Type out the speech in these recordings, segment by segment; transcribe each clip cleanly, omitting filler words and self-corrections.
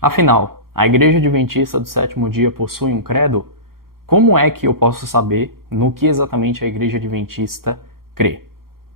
Afinal, a Igreja Adventista do Sétimo Dia possui um credo? Como é que eu posso saber no que exatamente a Igreja Adventista crê?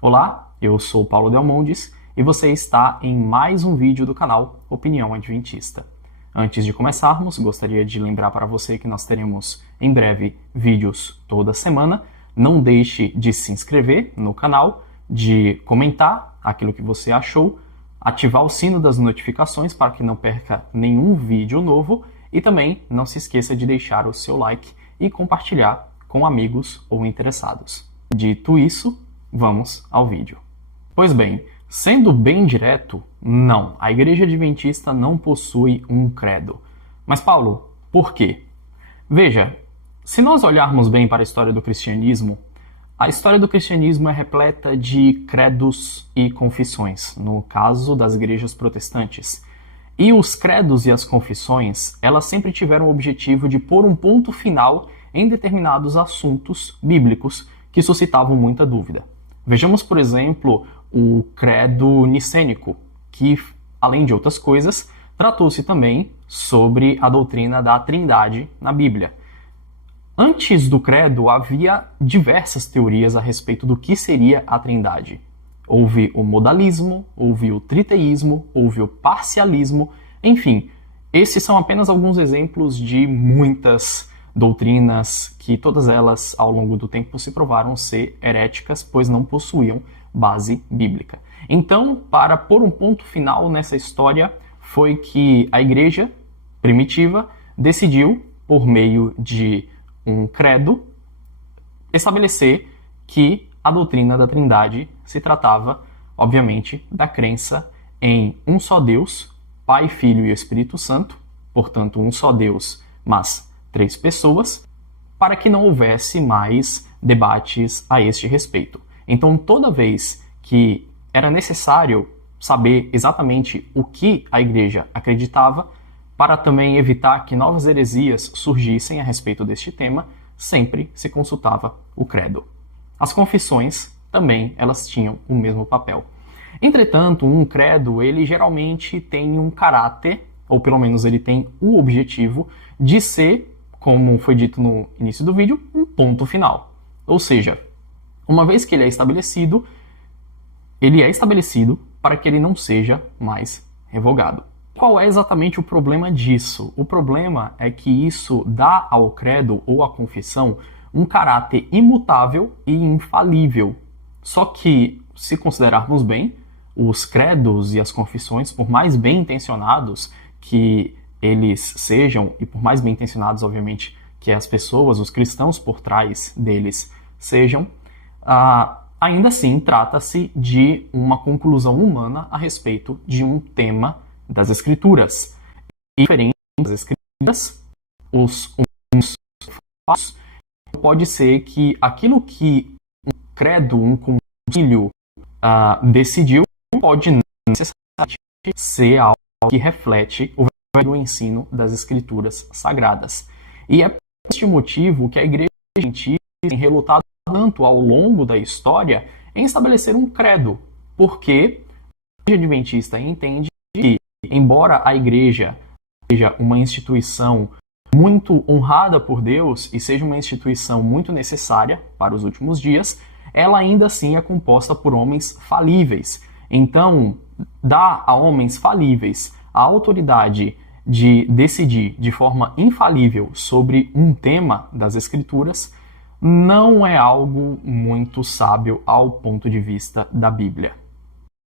Olá, eu sou Paulo Delmondes e você está em mais um vídeo do canal Opinião Adventista. Antes de começarmos, gostaria de lembrar para você que nós teremos em breve vídeos toda semana. Não deixe de se inscrever no canal, de comentar aquilo que você achou, ativar o sino das notificações para que não perca nenhum vídeo novo e também não se esqueça de deixar o seu like e compartilhar com amigos ou interessados. Dito isso, vamos ao vídeo. Pois bem, sendo bem direto, não, a Igreja Adventista não possui um credo. Mas Paulo, por quê? Veja, se nós olharmos bem para a história do cristianismo, a história do cristianismo é repleta de credos e confissões, no caso das igrejas protestantes. E os credos e as confissões, elas sempre tiveram o objetivo de pôr um ponto final em determinados assuntos bíblicos que suscitavam muita dúvida. Vejamos, por exemplo, o credo nicênico, que, além de outras coisas, tratou-se também sobre a doutrina da Trindade na Bíblia. Antes do credo, havia diversas teorias a respeito do que seria a Trindade. Houve o modalismo, houve o triteísmo, houve o parcialismo, enfim, esses são apenas alguns exemplos de muitas doutrinas que todas elas, ao longo do tempo, se provaram ser heréticas, pois não possuíam base bíblica. Então, para pôr um ponto final nessa história, foi que a igreja primitiva decidiu, por meio de um credo, estabelecer que a doutrina da Trindade se tratava, obviamente, da crença em um só Deus, Pai, Filho e Espírito Santo, portanto, um só Deus, mas três pessoas, para que não houvesse mais debates a este respeito. Então, toda vez que era necessário saber exatamente o que a igreja acreditava, para também evitar que novas heresias surgissem a respeito deste tema, sempre se consultava o credo. As confissões também elas tinham o mesmo papel. Entretanto, um credo ele geralmente tem um caráter, ou pelo menos ele tem o objetivo de ser, como foi dito no início do vídeo, um ponto final. Ou seja, uma vez que ele é estabelecido para que ele não seja mais revogado. Qual é exatamente o problema disso? O problema é que isso dá ao credo ou à confissão um caráter imutável e infalível. Só que, se considerarmos bem, os credos e as confissões, por mais bem intencionados que eles sejam, e por mais bem intencionados, obviamente, que as pessoas, os cristãos por trás deles sejam, ainda assim trata-se de uma conclusão humana a respeito de um tema das Escrituras. E diferente das Escrituras, os fatos pode ser que aquilo que um credo, um concílio decidiu, pode não necessariamente ser algo que reflete o verdadeiro ensino das Escrituras Sagradas. E é por este motivo que a Igreja Adventista tem relutado tanto ao longo da história em estabelecer um credo, porque a Igreja Adventista entende que, embora a Igreja seja uma instituição muito honrada por Deus e seja uma instituição muito necessária para os últimos dias, ela ainda assim é composta por homens falíveis. Então, dar a homens falíveis a autoridade de decidir de forma infalível sobre um tema das Escrituras não é algo muito sábio ao ponto de vista da Bíblia.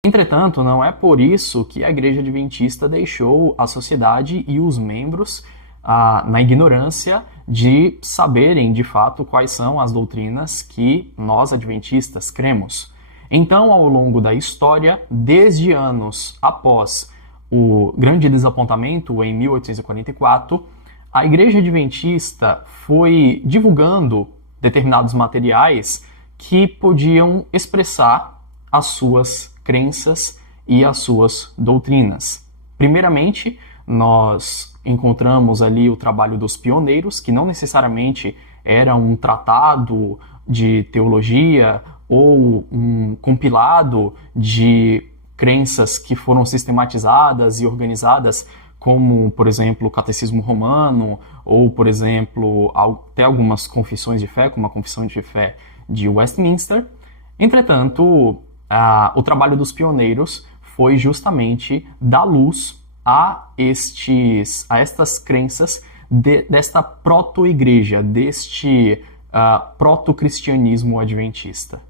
Entretanto, não é por isso que a Igreja Adventista deixou a sociedade e os membros na ignorância de saberem, de fato, quais são as doutrinas que nós, adventistas, cremos. Então, ao longo da história, desde anos após o grande desapontamento em 1844, a Igreja Adventista foi divulgando determinados materiais que podiam expressar as suas crenças e as suas doutrinas. Primeiramente, nós encontramos ali o trabalho dos pioneiros, que não necessariamente era um tratado de teologia ou um compilado de crenças que foram sistematizadas e organizadas como, por exemplo, o Catecismo Romano, ou, por exemplo, até algumas confissões de fé, como a Confissão de Fé de Westminster. Entretanto, o trabalho dos pioneiros foi justamente dar luz a estas crenças desta proto-igreja, deste proto-cristianismo adventista.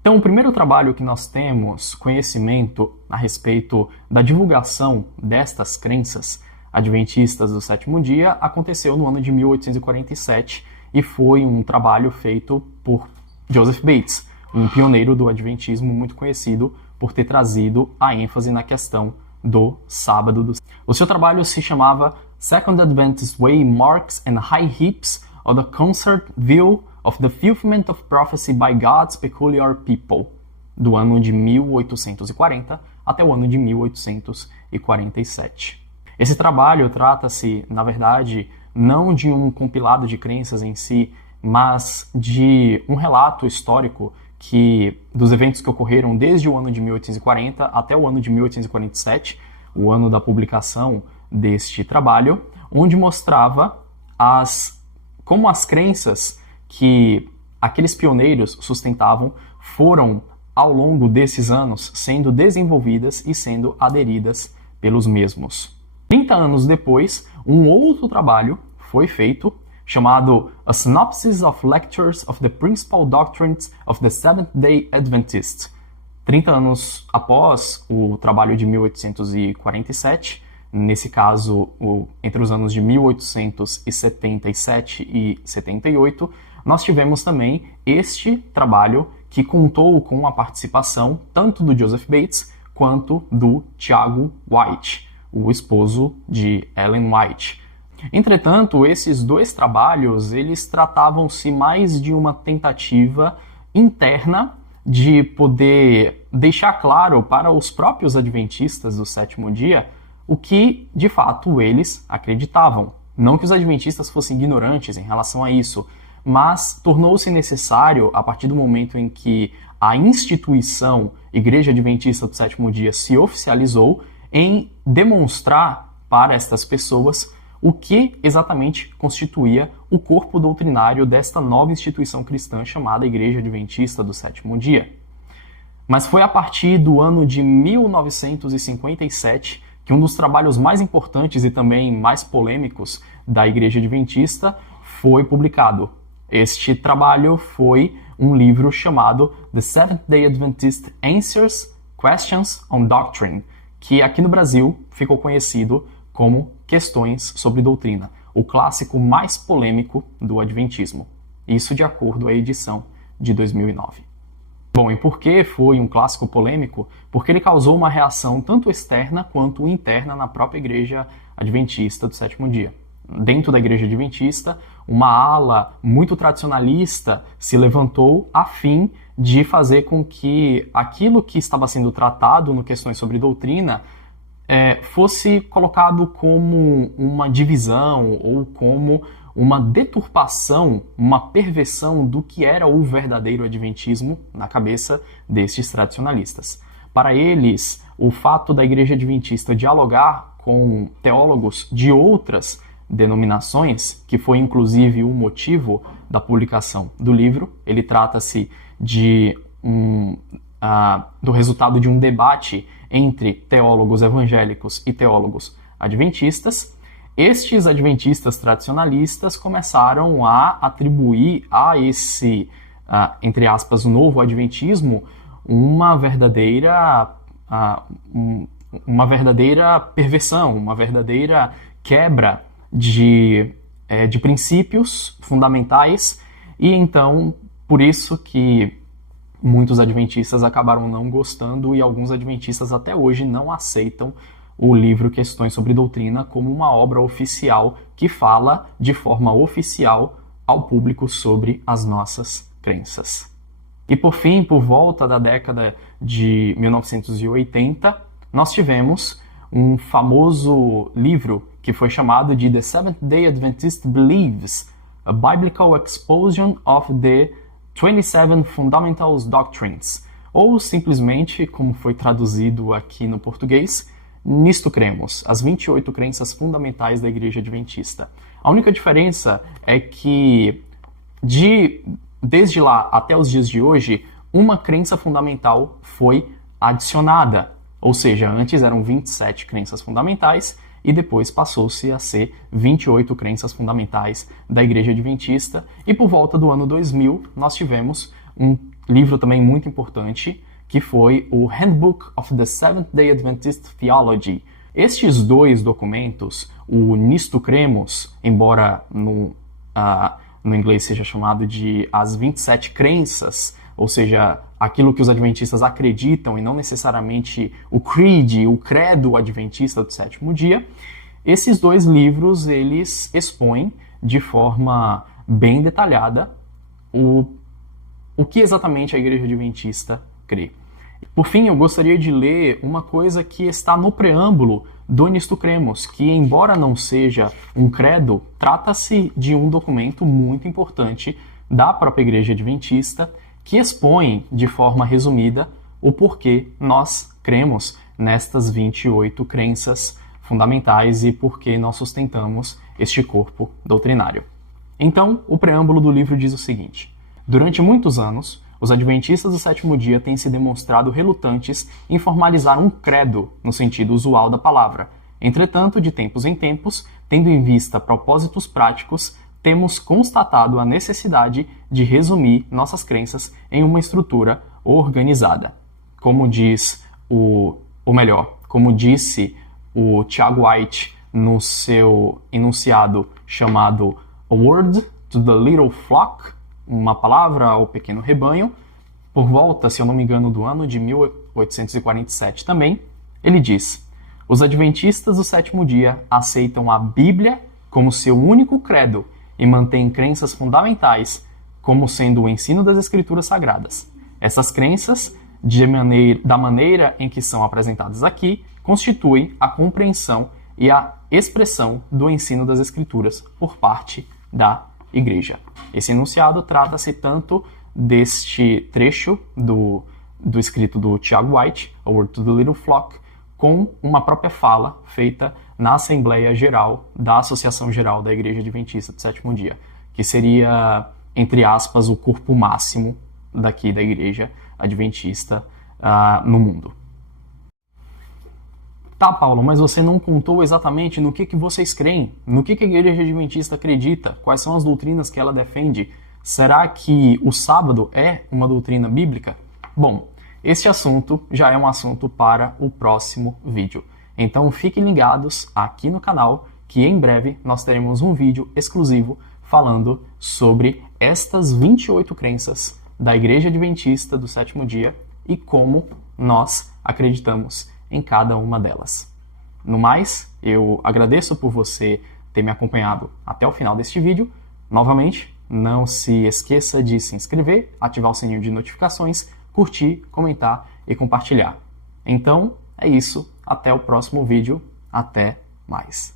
Então, o primeiro trabalho que nós temos conhecimento a respeito da divulgação destas crenças adventistas do sétimo dia aconteceu no ano de 1847 e foi um trabalho feito por Joseph Bates, um pioneiro do adventismo muito conhecido por ter trazido a ênfase na questão do sábado. O seu trabalho se chamava Second Adventist Way Marks and High Heaps of the Concert View of the Fulfillment of Prophecy by God's Peculiar People, do ano de 1840 até o ano de 1847. Esse trabalho trata-se, na verdade, não de um compilado de crenças em si, mas de um relato histórico dos eventos que ocorreram desde o ano de 1840 até o ano de 1847, o ano da publicação deste trabalho, onde mostrava como as crenças que aqueles pioneiros sustentavam foram, ao longo desses anos, sendo desenvolvidas e sendo aderidas pelos mesmos. 30 anos depois, um outro trabalho foi feito, chamado A Synopsis of Lectures of the Principal Doctrines of the Seventh-day Adventists. 30 anos após o trabalho de 1847, nesse caso, entre os anos de 1877 e 78, nós tivemos também este trabalho que contou com a participação tanto do Joseph Bates quanto do Tiago White, o esposo de Ellen White. Entretanto, esses dois trabalhos, eles tratavam-se mais de uma tentativa interna de poder deixar claro para os próprios adventistas do sétimo dia o que, de fato, eles acreditavam. Não que os adventistas fossem ignorantes em relação a isso, mas tornou-se necessário, a partir do momento em que a instituição Igreja Adventista do Sétimo Dia se oficializou, em demonstrar para estas pessoas o que exatamente constituía o corpo doutrinário desta nova instituição cristã chamada Igreja Adventista do Sétimo Dia. Mas foi a partir do ano de 1957 que um dos trabalhos mais importantes e também mais polêmicos da Igreja Adventista foi publicado. Este trabalho foi um livro chamado The Seventh-day Adventist Answers Questions on Doctrine, que aqui no Brasil ficou conhecido como Questões sobre Doutrina, o clássico mais polêmico do Adventismo. Isso de acordo à edição de 2009. Bom, e por que foi um clássico polêmico? Porque ele causou uma reação tanto externa quanto interna na própria Igreja Adventista do Sétimo Dia. Dentro da Igreja Adventista, uma ala muito tradicionalista se levantou a fim de fazer com que aquilo que estava sendo tratado no Questões sobre Doutrina fosse colocado como uma divisão ou como uma deturpação, uma perversão do que era o verdadeiro adventismo na cabeça destes tradicionalistas. Para eles, o fato da Igreja Adventista dialogar com teólogos de outras denominações, que foi inclusive o motivo da publicação do livro, ele trata-se do resultado de um debate entre teólogos evangélicos e teólogos adventistas. Estes adventistas tradicionalistas começaram a atribuir a esse, entre aspas, novo adventismo uma verdadeira perversão, uma verdadeira quebra de princípios fundamentais, e então por isso que muitos adventistas acabaram não gostando e alguns adventistas até hoje não aceitam o livro Questões sobre Doutrina como uma obra oficial que fala de forma oficial ao público sobre as nossas crenças. E por fim, por volta da década de 1980, nós tivemos um famoso livro que foi chamado de The Seventh-day Adventist Believes, A Biblical Exposition of the 27 Fundamental Doctrines, ou simplesmente, como foi traduzido aqui no português, Nisto cremos, as 28 crenças fundamentais da Igreja Adventista. A única diferença é que, desde lá até os dias de hoje, uma crença fundamental foi adicionada. Ou seja, antes eram 27 crenças fundamentais e depois passou-se a ser 28 crenças fundamentais da Igreja Adventista. E por volta do ano 2000, nós tivemos um livro também muito importante, que foi o Handbook of the Seventh-day Adventist Theology. Estes dois documentos, o Nisto Cremos, embora no inglês seja chamado de as 27 crenças, ou seja, aquilo que os adventistas acreditam e não necessariamente o creed, o credo adventista do sétimo dia, esses dois livros eles expõem de forma bem detalhada o que exatamente a Igreja Adventista crê. Por fim, eu gostaria de ler uma coisa que está no preâmbulo do Nisto Cremos, que, embora não seja um credo, trata-se de um documento muito importante da própria Igreja Adventista, que expõe, de forma resumida, o porquê nós cremos nestas 28 crenças fundamentais e porquê nós sustentamos este corpo doutrinário. Então, o preâmbulo do livro diz o seguinte: durante muitos anos, os adventistas do sétimo dia têm se demonstrado relutantes em formalizar um credo no sentido usual da palavra. Entretanto, de tempos em tempos, tendo em vista propósitos práticos, temos constatado a necessidade de resumir nossas crenças em uma estrutura organizada. Como disse o Tiago White no seu enunciado chamado A Word to the Little Flock, uma palavra ao pequeno rebanho, por volta, se eu não me engano, do ano de 1847 também, ele diz: os adventistas do sétimo dia aceitam a Bíblia como seu único credo e mantêm crenças fundamentais como sendo o ensino das Escrituras Sagradas. Essas crenças, da maneira em que são apresentadas aqui, constituem a compreensão e a expressão do ensino das Escrituras por parte da Igreja. Esse enunciado trata-se tanto deste trecho do escrito do Tiago White, A Word to the Little Flock, com uma própria fala feita na Assembleia Geral da Associação Geral da Igreja Adventista do Sétimo Dia, que seria, entre aspas, o corpo máximo daqui da Igreja Adventista no mundo. Tá, Paulo, mas você não contou exatamente no que vocês creem, no que a Igreja Adventista acredita, quais são as doutrinas que ela defende. Será que o sábado é uma doutrina bíblica? Bom, este assunto já é um assunto para o próximo vídeo. Então fiquem ligados aqui no canal, que em breve nós teremos um vídeo exclusivo falando sobre estas 28 crenças da Igreja Adventista do sétimo dia e como nós acreditamos em cada uma delas. No mais, eu agradeço por você ter me acompanhado até o final deste vídeo. Novamente, não se esqueça de se inscrever, ativar o sininho de notificações, curtir, comentar e compartilhar. Então, é isso. Até o próximo vídeo. Até mais.